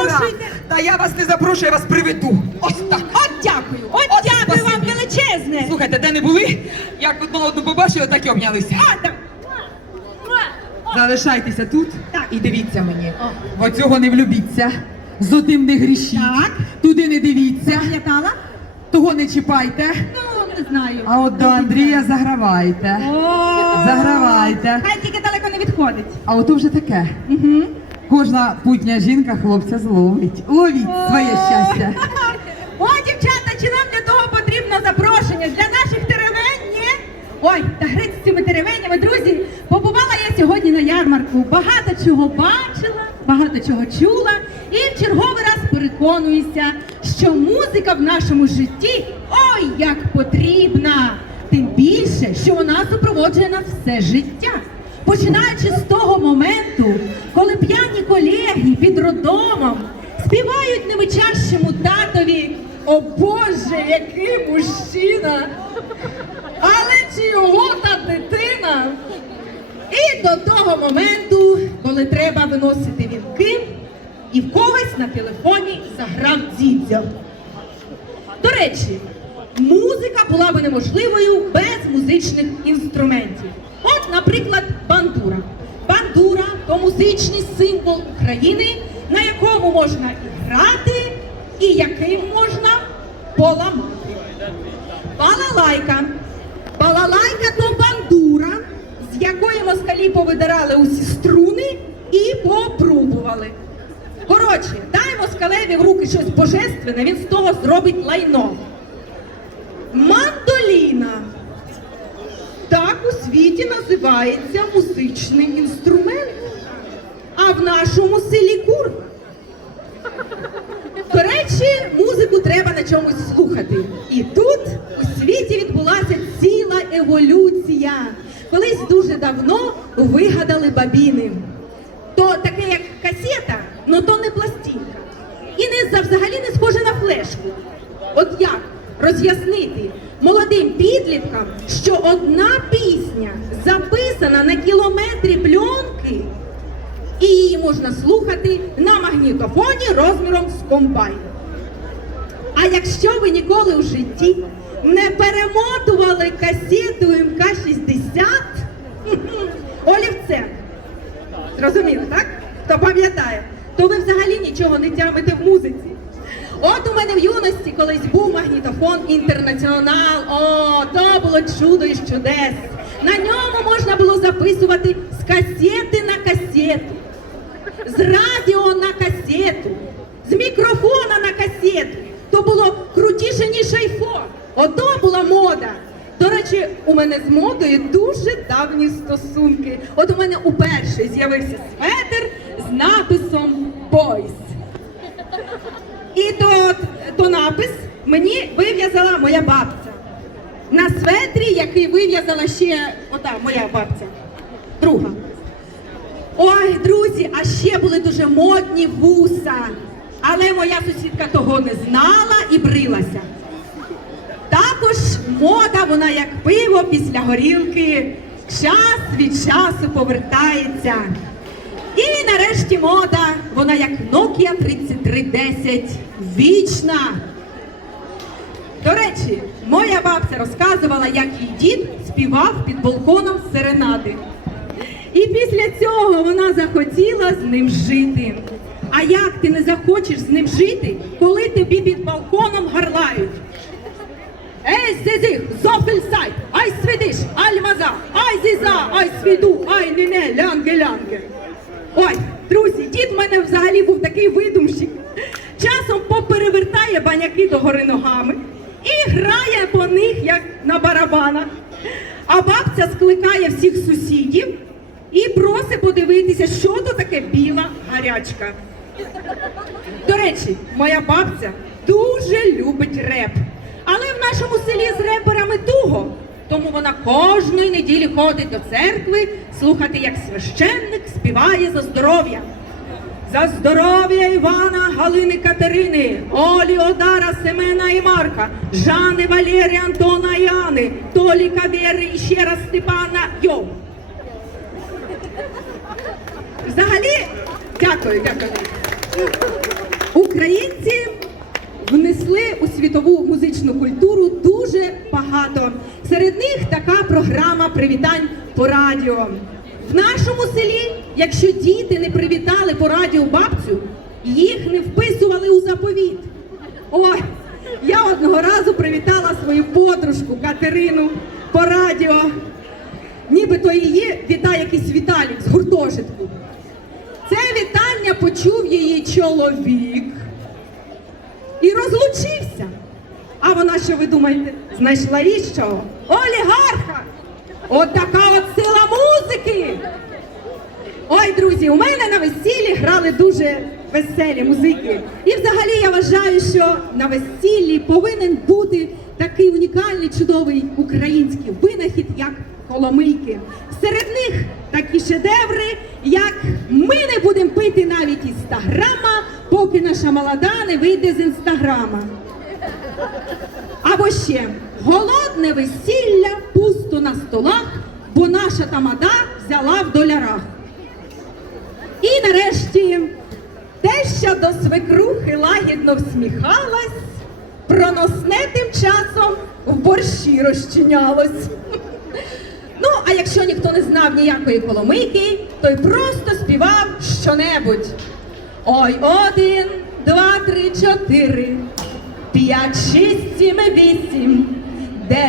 Запрошуйте. Та я вас не запрошую, я вас приведу. Ось так. От дякую, от, От дякую вам величезне. Слухайте, де не були? Як одного одну побачили, так і обнялися. А, так. Залишайтеся тут Так. і дивіться мені. В оцього не влюбіться. З одним не грішіть. Так. Туди не дивіться. Пам'ятала? Того не чіпайте. Ну, не знаю. А от до Андрія загравайте. О, Загравайте. Хай тільки далеко не відходить. А ото вже таке. Угу. Кожна путня жінка хлопця зловить. Ловіть своє щастя. О, дівчата, чи нам для того потрібно запрошення для наших теревень? Ні? Ой, та грець з цими теревенями, друзі, побувала я сьогодні на ярмарку. Багато чого бачила, багато чого чула, і в черговий раз переконуюся, що музика в нашому житті ой як потрібна. Тим більше, що вона супроводжує нас все життя. Починаючи з того моменту, коли п'яні колеги під роддомом співають немичащому татові О Боже, який мужчина! Але чи його та дитина? І до того моменту, коли треба виносити вінки, і в когось на телефоні заграв дідзьо. До речі, музика була би неможливою без музичних інструментів. От, наприклад, бандура. Бандура то музичний символ України, на якому можна і грати, і яким можна поламати. Балалайка. Балалайка то бандура, з якої москалі повидирали усі струни і попробували. Коротше, дай москалеві в руки щось божественне, він з того зробить лайно. Мандоліна. Так у світі називається музичний інструмент. А в нашому селі кур. До речі, музику треба на чомусь слухати. І тут у світі відбулася ціла еволюція. Колись дуже давно вигадали бабіни. То таке як касета, но то не пластинка. І не взагалі не схоже на флешку. От як роз'яснити молодим підліткам, що одна пісня записана на кілометрі пленки, і її можна слухати на магнітофоні розміром з комбайн. А якщо ви ніколи в житті не перемотували касету МК-60 олівцем, зрозуміло, так? Хто пам'ятає, то ви взагалі нічого не тямите в музиці. От у мене в юності колись був магнітофон інтернаціонал. О, то було чудо із чудес. На ньому можна було записувати з касети на касету, з радіо на касету, з мікрофона на касету. То було крутіше, ніж айфон. Ото була мода. До речі, у мене з модою дуже давні стосунки. От у мене уперше з'явився светр з написом Boys. І то, то напис мені вив'язала моя бабця. На светрі, який вив'язала ще ота моя бабця. Друга. Ой, друзі, а ще були дуже модні вуса. Але моя сусідка того не знала і брилася. Також мода, вона як пиво після горілки, час від часу повертається. І нарешті мода, вона як Nokia 3310, вічна. До речі, моя бабця розказувала, як її дід співав під балконом серенади. І після цього вона захотіла з ним жити. А як ти не захочеш з ним жити, коли тобі під балконом гарлають? Ей, сизих, зофельсайт, ай свидиш, альмаза, ай зіза, ай свіду, ай нене, лянге, лянге. Ой, друзі, дід в мене взагалі був такий видумщик. Часом поперевертає баняки догори ногами і грає по них, як на барабанах. А бабця скликає всіх сусідів і просить подивитися, що то таке біла гарячка. До речі, моя бабця дуже любить реп. Але в нашому селі з реперами туго. Тому вона кожної неділі ходить до церкви слухати, як священник співає за здоров'я. За здоров'я Івана, Галини Катерини, Олі, Одара, Семена і Марка, Жани, Валерія, Антона і Ани, Толіка, Вєри і ще раз Степана. Йоу! Взагалі, дякую, дякую. Українці внесли у світову музичну культуру дуже багато. Серед них така програма привітань по радіо. В нашому селі, якщо діти не привітали по радіо бабцю, їх не вписували у заповіт. Ой, я одного разу привітала свою подружку Катерину по радіо. Нібито її вітає якийсь Віталік з гуртожитку. Це вітання почув її чоловік і розлучився. А вона, що ви думаєте, знайшла іншого? Олігарха! От така от сила музики! Ой, друзі, у мене на весіллі грали дуже веселі музики. І взагалі я вважаю, що на весіллі повинен бути такий унікальний, чудовий український винахід, як коломийки. Серед них такі шедеври, як ми не будемо пити навіть із 100 грама, поки наша молода не вийде з інстаграма. Або ще голодне весілля пусто на столах, бо наша тамада взяла в долярах. І нарешті теща до свекрухи лагідно всміхалась, проносне тим часом в борщі розчинялось. Ну, а якщо ніхто не знав ніякої коломийки, то й просто співав щонебудь. Ой, один, два, три, чотири, п'ять, шість, сім, вісім,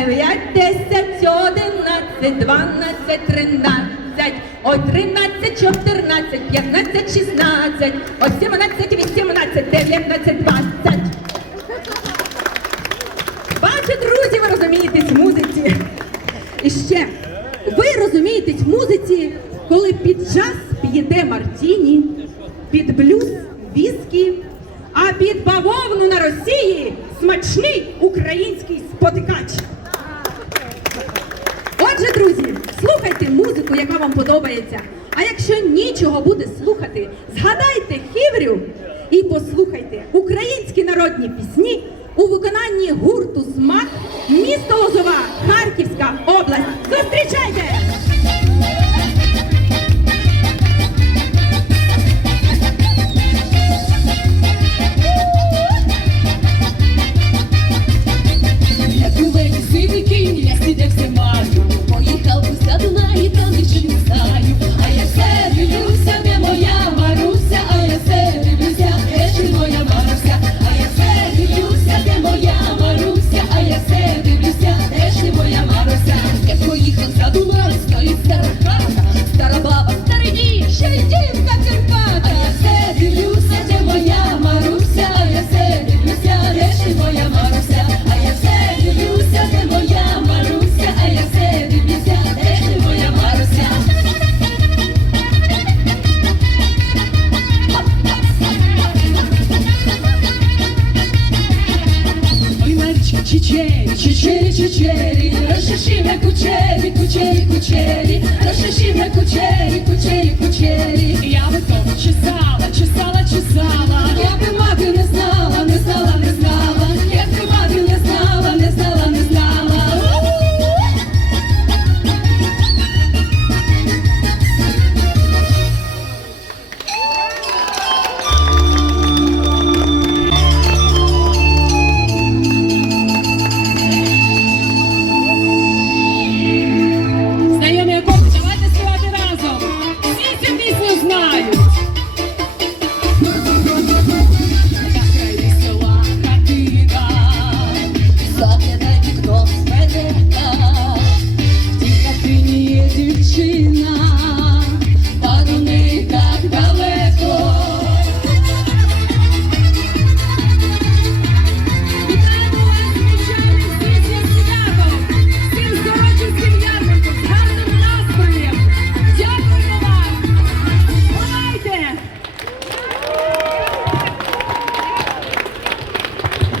дев'ять, десять, одинадцять, дванадцять, тринадцять, ой, тринадцять, чотирнадцять, п'ятнадцять, шістнадцять, ой, сімнадцять, вісімнадцять, дев'ятнадцять, двадцять. Бачу, друзі, ви розумієтесь в музиці. І ще, ви розумієтесь в музиці, коли під джаз п'єте мартіні, під блюз віскі, а під бавовну на Росії смачний український спотикач. Отже, друзі, слухайте музику, яка вам подобається. А якщо нічого буде слухати, згадайте хіврю і послухайте українські народні пісні у виконанні гурту Смак місто Лозова, Харківська область. Зустрічайте! Марічка, чечері, чечері, чечері, розшишіме кучері, кучері, кучері, розшишіме кучері, кучері, кучері. Я би чесала, чесала, чесала.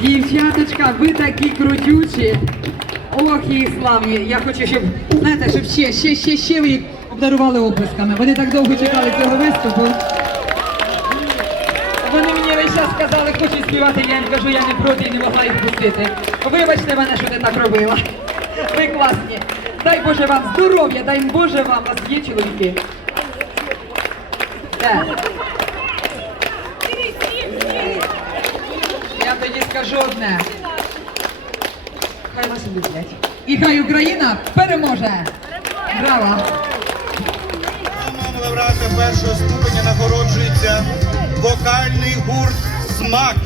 Дівчаточка, ви такі крутючі. Ох, і славні. Я хочу, щоб, знаєте, щоб ще, ще, ще, ще ви їх обдарували оплесками. Вони так довго чекали цього виступу. Вони мені весь час сказали, хочуть співати, я їм кажу, я не проти і не могла їх пустити. Вибачте мене, що ти так робила. Ви класні. Дай Боже вам здоров'я, дай Боже вам, вас є чоловіки. Так. Скажу одне. Хай вас люблять. І хай Україна переможе. Браво! Лауреата першого ступеня нагороджується вокальний гурт Смак.